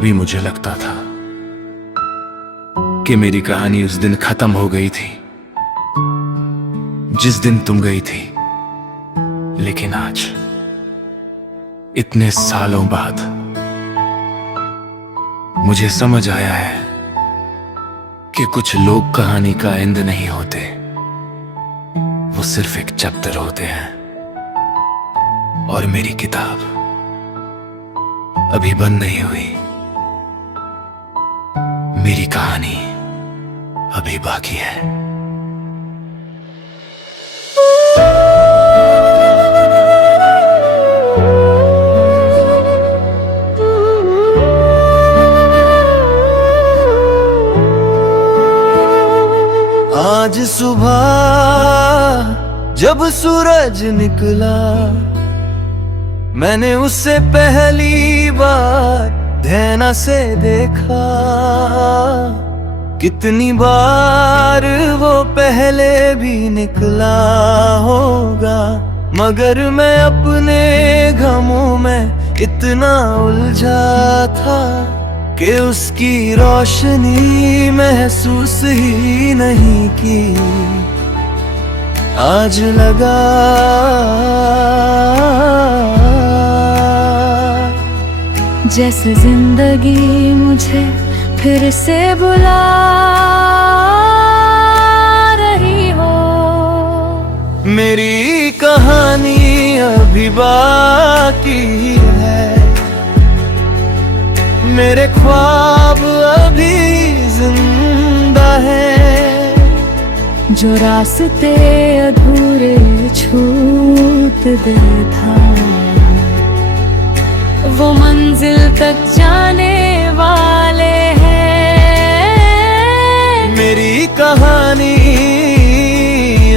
कभी मुझे लगता था कि मेरी कहानी उस दिन खत्म हो गई थी जिस दिन तुम गई थी। लेकिन आज इतने सालों बाद मुझे समझ आया है कि कुछ लोग कहानी का एंड नहीं होते, वो सिर्फ एक चैप्टर होते हैं। और मेरी किताब अभी बंद नहीं हुई, मेरी कहानी अभी बाकी है। आज सुबह जब सूरज निकला, मैंने उससे पहली बार ध्यान से देखा। कितनी बार वो पहले भी निकला होगा, मगर मैं अपने गमों में इतना उलझा था कि उसकी रोशनी महसूस ही नहीं की। आज लगा जैसे जिंदगी मुझे फिर से बुला रही हो। मेरी कहानी अभी बाकी है, मेरे ख्वाब अभी जिंदा है। जो रास्ते अधूरे छूट गए था, वो मंजिल तक जाने वाले हैं। मेरी कहानी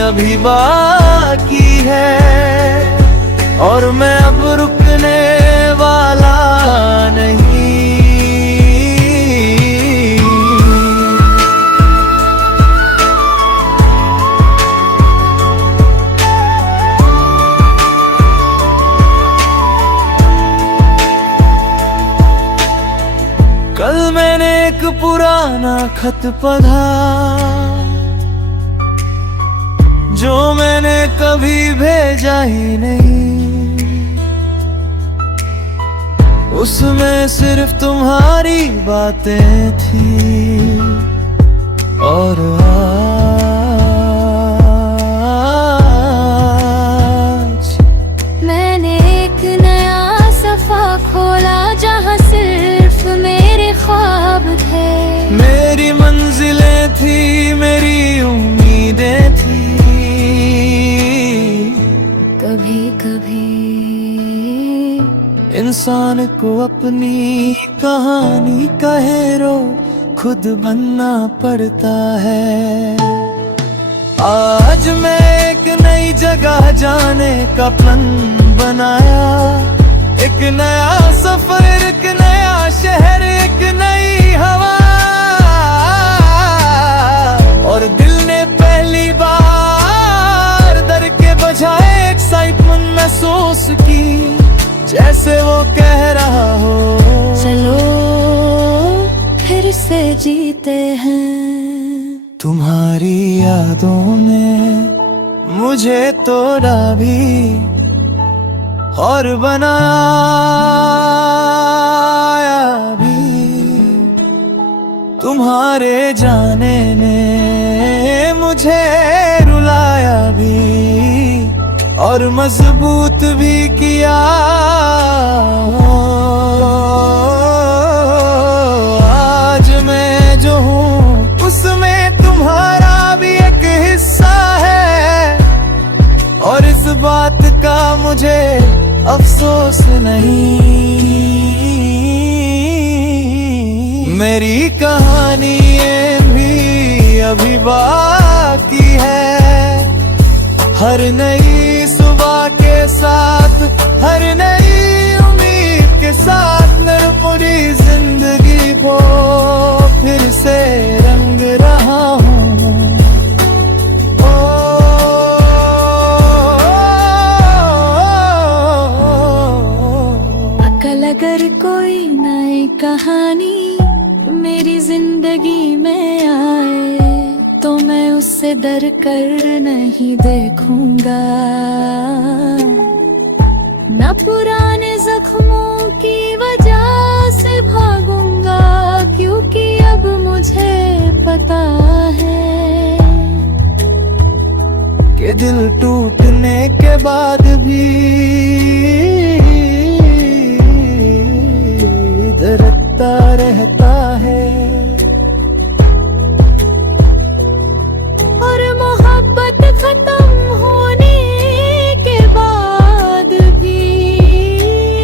अभी बाकी है और मैं अब रुकने वाला नहीं। कल मैंने एक पुराना खत पढ़ा, जो मैंने कभी भेजा ही नहीं। उसमें सिर्फ तुम्हारी बातें थी और आज मैंने एक नया सफा खोला, जहाँ सिर्फ मेरे ख्वाब थे। मेरी मंजिलें थी, मेरी उम्मीदें थी। कभी कभी इंसान को अपनी कहानी का हीरो खुद बनना पड़ता है। आज मैं एक नई जगह जाने का प्लान बनाया, एक नया सफर, एक नया शहर, एक नई हवा। और दिल ने पहली बार डर के बजाय एक्साइटमेंट महसूस की, जैसे वो कह रहा हो चलो फिर से जीते हैं। तुम्हारी यादों ने मुझे तोड़ा भी और बनाया भी। तुम्हारे जाने ने मुझे रुलाया भी और मजबूत भी किया। आज मैं जो हूँ उसमें तुम्हारा भी एक हिस्सा है और इस बात का मुझे अफसोस नहीं। मेरी कहानी भी अभी बाकी है। हर नई सुबह के साथ, हर नई उम्मीद के साथ मैं पूरी जिंदगी को फिर से रंग रहा हूँ। अगर कोई नई कहानी मेरी जिंदगी में आए तो मैं उससे डर कर नहीं देखूंगा, न पुराने जख्मों की वजह से भागूंगा, क्योंकि अब मुझे पता है कि दिल टूटने के बाद भी दर्दता रहता है, और मोहब्बत खत्म होने के बाद भी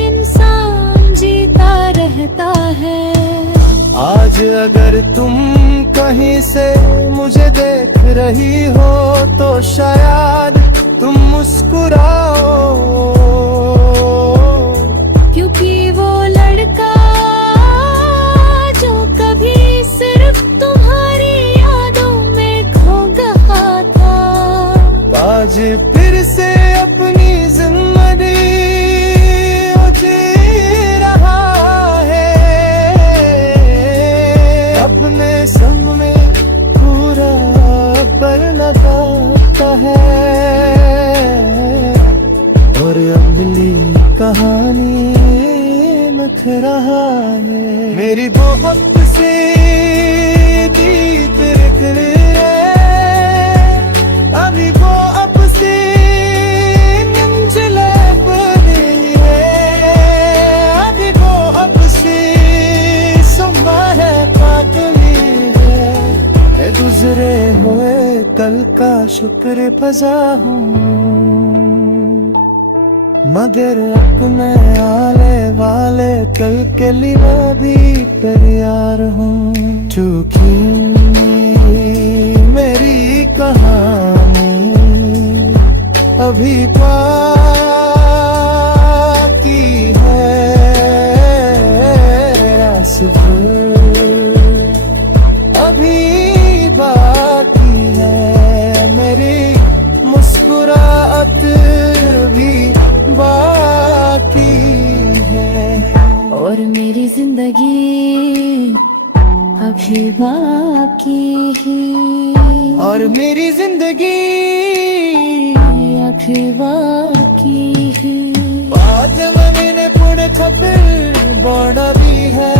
इंसान जीता रहता है। आज अगर तुम कहीं से मुझे देख रही हो तो शायद तुम मुस्कुराओ, क्योंकि वो लड़का जो कभी सिर्फ तुम्हारी यादों में खो गया था, आज फिर से अपनी जिंदगी जी रहा है, अपने संग में पूरा बनता है, और अगली कहानी लिख रहा है। मेरी बहुत सी गीत लिख है, अभी वो अब से मंजिले बनी है, अभी वो अब से सुबह है पातली है, गुजरे हुए कल का शुक्र बजा हूँ, मगर अपने आने वाले कल के लिए भी तैयार हूँ, क्योंकि मेरी कहानी अभी बाकी है, अभी बाकी है, मेरी मुस्कुराहट भी बाकी है, और मेरी जिंदगी अभी बाकी है, और मेरी जिंदगी अभी बाकी है। बाद में मैंने पुणे खबर बड़ा भी है।